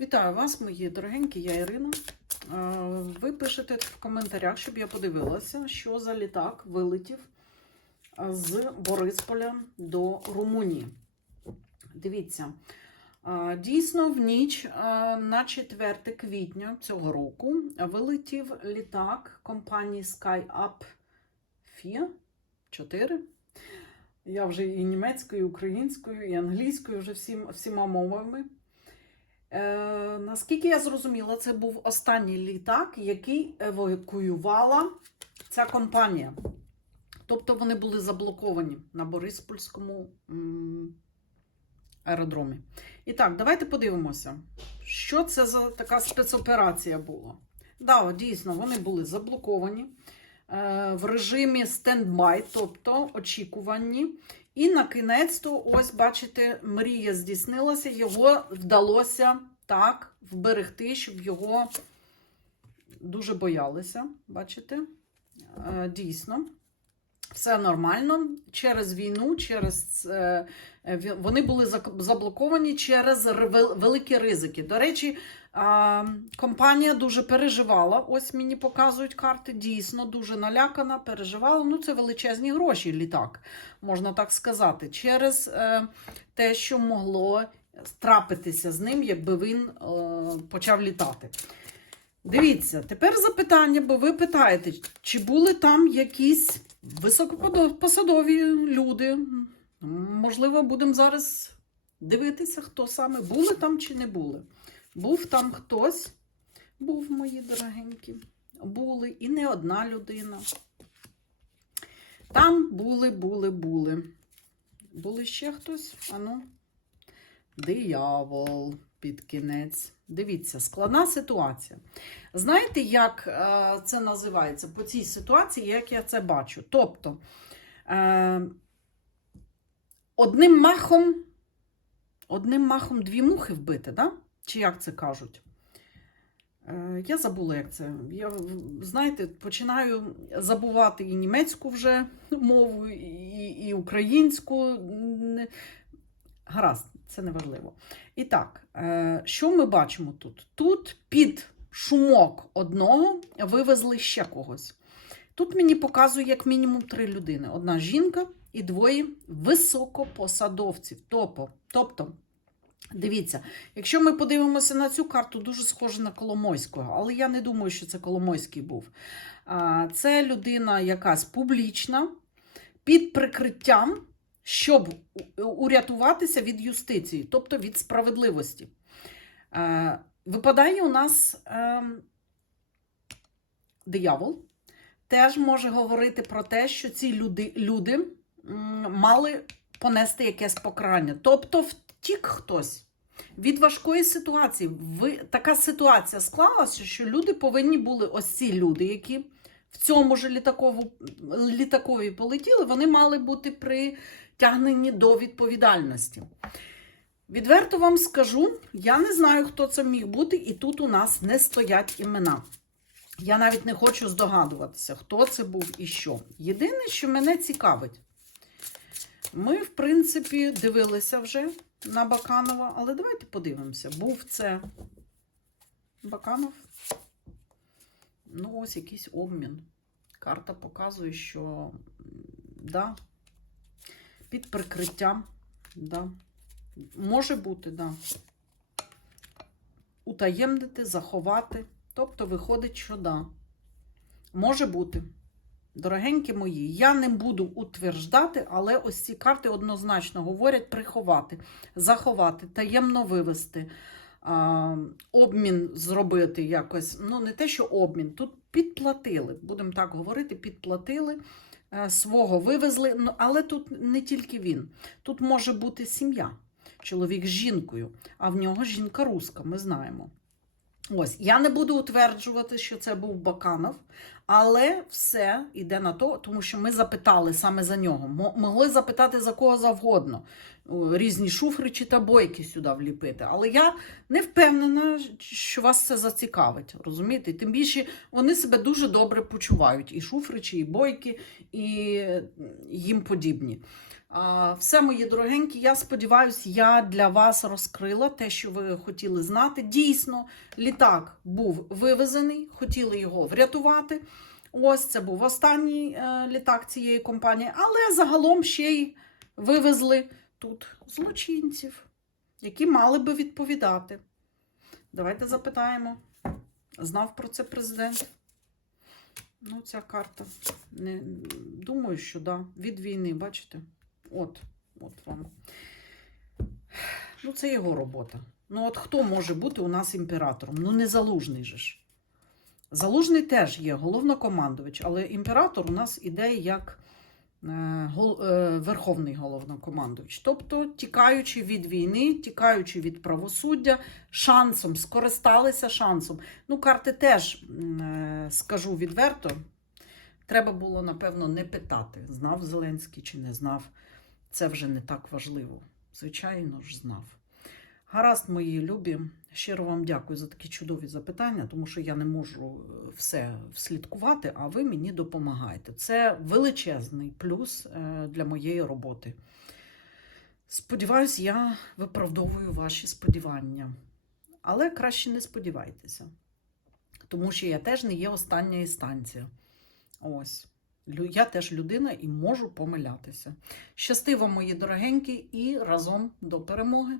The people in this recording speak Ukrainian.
Вітаю вас, мої дорогенькі, я Ірина. Е, Ви пишете в коментарях, щоб я подивилася, що за літак вилетів е, з Борисполя до Румунії. Дивіться, е, дійсно, в ніч на 4 квітня цього року вилетів літак компанії SkyUp FIA 4. Я вже і німецькою, і українською, і англійською, вже всім, всіма мовами. Е, наскільки я зрозуміла, це був останній літак, який евакуювала ця компанія. Тобто вони були заблоковані на Бориспольському аеродромі. І так, давайте подивимося, що це за така спецоперація була. Да, дійсно, вони були заблоковані е, в режимі стендбай, тобто очікуванні. І на кінець-то, ось, бачите, мрія здійснилася, його вдалося так вберегти, щоб його дуже боялися. Бачите? Е, Дійсно, все нормально. Через війну, через е, е, вони були заблоковані через великі ризики. До речі, компанія дуже переживала. Ось мені показують карти. Дійсно, дуже налякана, переживала. Ну, це величезні гроші, літак, можна так сказати, через е, те, що могло трапитися з ним, якби він почав літати. Дивіться, тепер запитання, бо ви питаєте, чи були там якісь високопосадові люди? Можливо, будемо зараз дивитися, хто саме були там чи не були. Був там хтось, був мої дорогенькі. Були і не одна людина. Там були, були, були. Були ще хтось? Ану. Диявол під кінець. Дивіться, складна ситуація. Знаєте, як е, це називається по цій ситуації, як я це бачу? Тобто, е, одним махом, одним махом дві мухи вбити, да? чи як це кажуть? Е, Я забула, як це. Я, знаєте, починаю забувати і німецьку вже мову, і, і українську. Гаразд, це не важливо. І так, е, що ми бачимо тут? Тут під шумок одного вивезли ще когось. Тут мені показує як мінімум три людини: одна жінка і двоє високопосадовців. Тобто, тобто Дивіться, якщо ми подивимося на цю карту, дуже схоже на Коломойського, але я не думаю, що це Коломойський був. Це людина якась публічна, під прикриттям, щоб урятуватися від юстиції, тобто від справедливості. Е, Випадає у нас е, диявол, теж може говорити про те, що ці люди, люди мали понести якесь покарання. Тобто втік хтось від важкої ситуації. Ви, така ситуація склалася, що люди повинні були, ось ці люди, які в цьому ж літакові полетіли, вони мали бути притягнені до відповідальності. Відверто вам скажу, я не знаю, хто це міг бути, і тут у нас не стоять імена. Я навіть не хочу здогадуватися, хто це був і що. Єдине, що мене цікавить, ми, в принципі, дивилися вже на Баканова, але давайте подивимося. Був це Баканов. Ну, ось якийсь обмін. Карта показує, що да, під прикриттям, да. Може бути, да. Утаємнити, заховати. Тобто виходить, що да. Може бути. Дорогенькі мої, я не буду утверждати, але ось ці карти однозначно говорять приховати, заховати, таємно вивести, а, обмін зробити якось. Ну, не те, що обмін, тут підплатили, будемо так говорити, підплатили, свого вивезли. Ну, але тут не тільки він. Тут може бути сім'я, чоловік з жінкою, а в нього жінка руска, ми знаємо. Ось, я не буду утверджувати, що це був Баканов, але все йде на то, тому що ми запитали саме за нього. Могли запитати за кого завгодно. Різні шуфричі та бойки сюди вліпити. Але я не впевнена, що вас це зацікавить. Розумієте? Тим більше вони себе дуже добре почувають. І шуфричі, і бойки, і їм подібні. Все, мої дорогенькі, я сподіваюся, я для вас розкрила те, що ви хотіли знати. Дійсно, літак був вивезений, хотіли його врятувати. Ось це був останній е, літак цієї компанії, але загалом ще й вивезли тут злочинців, які мали би відповідати. Давайте запитаємо. Знав про це президент? Ну, ця карта. Не, думаю, що да. Від війни, бачите? От, от вам. Ну, це його робота. Ну, от хто може бути у нас імператором? Ну, не залужний же ж. Залужний теж є головнокомандувач, але імператор у нас іде як е, е, верховний головнокомандувач. Тобто, тікаючи від війни, тікаючи від правосуддя, шансом, скористалися шансом. Ну, карти теж, е, скажу відверто, треба було, напевно, не питати, знав Зеленський чи не знав. Це вже не так важливо. Звичайно ж, знав. Гаразд, мої любі, щиро вам дякую за такі чудові запитання, тому що я не можу е, все вслідкувати, а ви мені допомагаєте. Це величезний плюс е, для моєї роботи. Сподіваюсь, я виправдовую ваші сподівання. Але краще не сподівайтеся, тому що я теж не є остання інстанція. Ось. Я теж людина і можу помилятися. Щасти вам, мої дорогенькі, і разом до перемоги!